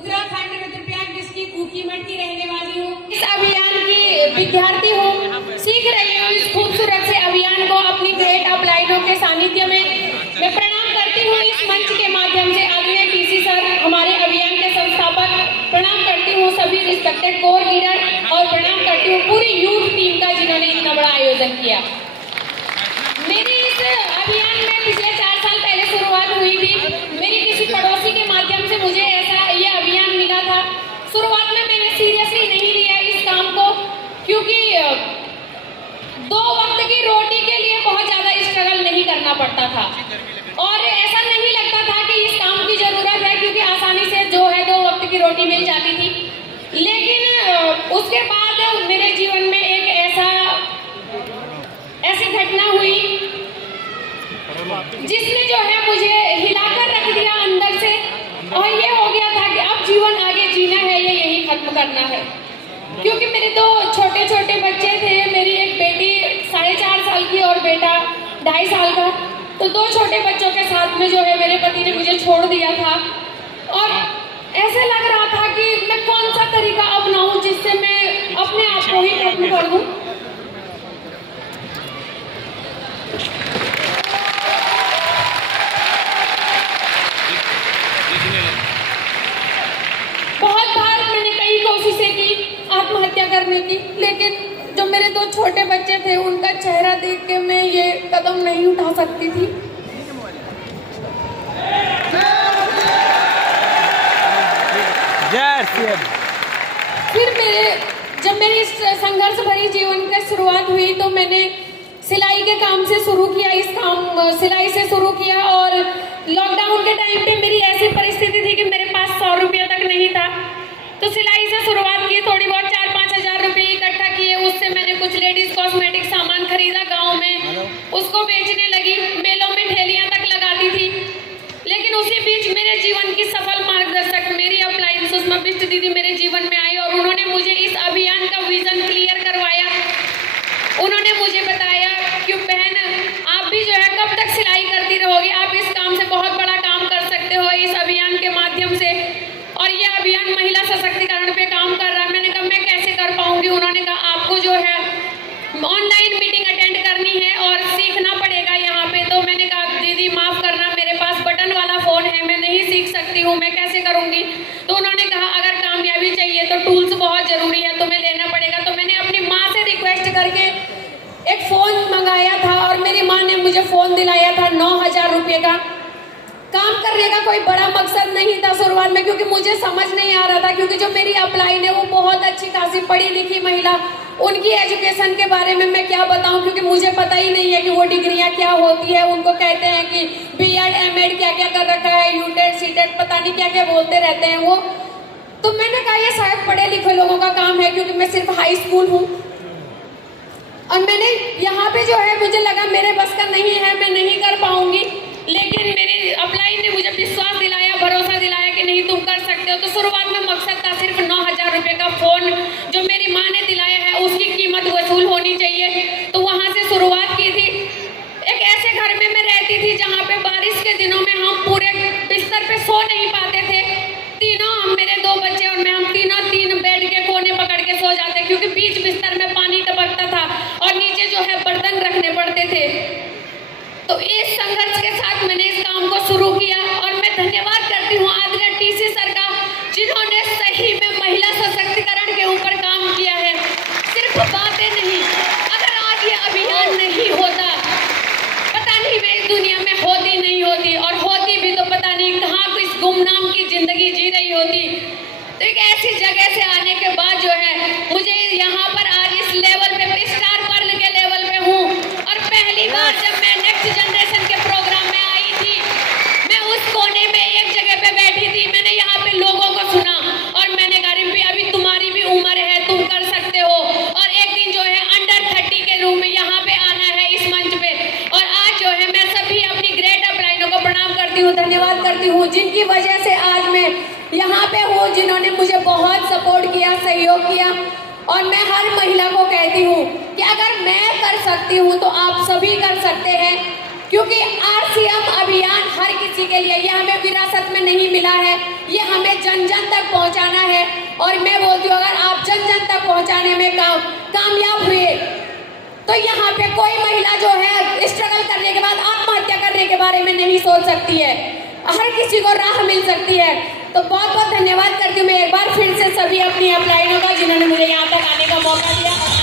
Uttarakhand Rudraprayag district Ukhimath की रहने वाली हूँ। इस अभियान की विद्यार्थी हूँ, सीख रही हूँ इस खूबसूरत से अभियान को अपनी ग्रेट अपलाइनों के सानिध्य में। मैं प्रणाम करती हूँ इस मंच के माध्यम से आदरणीय टीसी सर, हमारे अभियान के संस्थापक। प्रणाम करती हूँ सभी रिस्पेक्टेड कोर लीडर और प्रणाम करती हूँ पूरी यूथ टीम का जिन्होंने इतना बड़ा आयोजन किया। मेरी इस अभियान में पिछले 4 साल पहले शुरुआत हुई थी। मेरी किसी पड़ोसी के माध्यम से मुझे ये अभियान मिला था। शुरुआत में मैंने सीरियसली नहीं लिया इस काम को, क्योंकि 2 वक्त की रोटी के लिए बहुत ज्यादा स्ट्रगल नहीं करना पड़ता था और ऐसा नहीं लगता था कि इस काम की जरूरत है, क्योंकि आसानी से जो है 2 वक्त की रोटी मिल जाती थी। लेकिन उसके बाद मेरे जीवन में एक ऐसी घटना हुई जिसने जो है मुझे हिलाकर रख दिया अंदर से, और ये हो गया था कि अब जीवन आगे जीना है, ये यही खत्म करना है। क्योंकि मेरे 2 छोटे छोटे बच्चे थे, मेरी एक बेटी 4.5 साल की और बेटा 2.5 साल का। तो 2 छोटे बच्चों के साथ में जो है मेरे पति ने मुझे छोड़ दिया था और ऐसे लग रहा था कि मैं कौन सा तरीका अपनाऊं जिससे मैं अपने आप को ही खत्म कर दूं। बहुत बार मैंने कई कोशिशें की आत्महत्या करने की, लेकिन जो मेरे 2 छोटे बच्चे थे उनका चेहरा देख के मैं ये कदम नहीं उठा सकती थी। फिर जब मेरी इस संघर्ष भरी जीवन की शुरुआत हुई तो मैंने सिलाई के काम से शुरू किया। सिलाई से शुरू किया और लॉकडाउन के टाइम पे मेरी ऐसी परिस्थिति थी कि मेरे पास 100 रुपया तक नहीं था। तो सिलाई से शुरुआत की, थोड़ी बहुत 4-5 हज़ार रुपये इकट्ठा किए। उससे मैंने कुछ लेडीज कॉस्मेटिक सामान खरीदा गांव में, उसको बेचने लगी, मेलों में ठेलियां तक लगाती थी। लेकिन उसी बीच मेरे जीवन की सफल मार्गदर्शक मेरी अपलाइन सुषमा बिष्ट दीदी मेरे जीवन में आई और उन्होंने मुझे इस अभियान का विजन क्लियर करवाया। उन्होंने मुझे बताया कि बहन, आप भी जो है कब तक सिलाई करती रहोगी, आप इस काम से बहुत बड़ा काम कर सकते हो इस अभियान के माध्यम से। और ये अभियान महिला सशक्तिकरण पे काम कर रहा है। मैंने कहा मैं कैसे कर पाऊंगी। उन्होंने कहा आपको जो है ऑनलाइन मीटिंग अटेंड करनी है और सीखना पड़ेगा यहाँ पे। तो मैंने कहा दीदी माफ करना, मेरे पास बटन वाला फोन है, मैं नहीं सीख सकती हूँ, मैं कैसे करूँगी। तो उन्होंने कहा अगर कामयाबी चाहिए तो टूल्स बहुत जरूरी है, तुम्हें लेना पड़ेगा। तो मैंने अपनी माँ से रिक्वेस्ट करके एक फोन मंगाया था और मेरी माँ ने मुझे फोन दिलाया था 9,000 रुपये का। काम करने का कोई बड़ा मकसद नहीं था शुरुआत में, क्योंकि मुझे समझ नहीं आ रहा था, क्योंकि जो मेरी अपलाइन है वो बहुत अच्छी खासी पढ़ी लिखी महिला, उनकी एजुकेशन के बारे में मैं क्या बताऊं, क्योंकि मुझे पता ही नहीं है कि वो डिग्रियां क्या होती है। उनको कहते हैं कि B.Ed M.Ed क्या क्या कर रखा है, UTED CTED पता नहीं क्या क्या बोलते रहते हैं वो। तो मैंने कहा ये शायद पढ़े लिखे लोगों का काम है, क्योंकि मैं सिर्फ हाई स्कूल हूँ। और मैंने यहाँ पे जो है मुझे लगा मेरे बस का नहीं है, मैं नहीं कर पाऊंगी। लेकिन मेरी अपलाइन ने मुझे विश्वास दिलाया, भरोसा दिलाया कि नहीं तुम कर सकते हो। तो शुरुआत में मकसद था सिर्फ 9,000 रुपये का फोन जो मेरी माँ ने दिलाया है उसकी कीमत वसूल होनी चाहिए। तो वहाँ से शुरुआत की थी। एक ऐसे घर में मैं रहती थी जहाँ पे बारिश के दिनों में हम पूरे बिस्तर पे सो नहीं पाते थे। तीनों, हम मेरे 2 बच्चे और मैं, हम तीनों 3 बेड के कोने पकड़ के सो जाते, क्योंकि बीच बिस्तर में पानी टपकता था और नीचे जो है बर्तन रखने पड़ते थे। तो इस संघर्ष के साथ मैंने इस काम को शुरू किया और मैं धन्यवाद करती हूँ आदरणीय टीसी सर का, जिन्होंने सही में महिला सशक्तिकरण के ऊपर काम किया है, सिर्फ बातें नहीं। अगर आज ये अभियान नहीं होता, पता नहीं मैं इस दुनिया में होती नहीं होती, और होती भी तो पता नहीं कहाँ किस गुमनाम की जिंदगी जी रही होती। तो एक ऐसी जगह से आने के बाद जो है मुझे यहाँ पर आज इस लेवल पे स्टार पर्ल के लेवल पे हूँ। और पहली बार जब मैं नेक्स्ट जनरेशन के प्रोग्राम में आई थी, मैं उस कोने में एक जगह पे बैठी थी। मैंने यहाँ पे लोगों को सुना और मैंने कहा अभी तुम्हारी भी उम्र है, तुम कर सकते हो। और एक दिन जो है अंडर 30 के रूप में यहाँ पे आना है इस मंच पे। और आज जो है मैं सभी अपनी ग्रेट अपलाइनों को प्रणाम करती हूँ, धन्यवाद करती हूँ, जिनकी वजह से आज मैं यहाँ पे हूँ, जिन्होंने मुझे बहुत सपोर्ट किया, सहयोग किया। और मैं हर महिला को कहती हूँ कि अगर मैं कर सकती हूँ तो आप सभी कर सकते हैं। क्योंकि आरसीएम अभियान हर किसी के लिए, ये हमें विरासत में नहीं मिला है, ये हमें जन जन तक पहुंचाना है। और मैं बोलती हूँ अगर आप जन जन तक पहुंचाने में कामयाब हुए तो यहाँ पे कोई महिला जो है स्ट्रगल करने के बाद आत्महत्या करने के बारे में नहीं सोच सकती है, हर किसी को राह मिल सकती है। तो बहुत बहुत धन्यवाद करती हूँ मैं एक बार फिर से सभी अपनी अपलाइनों का जिन्होंने मुझे यहाँ तक आने का मौका दिया।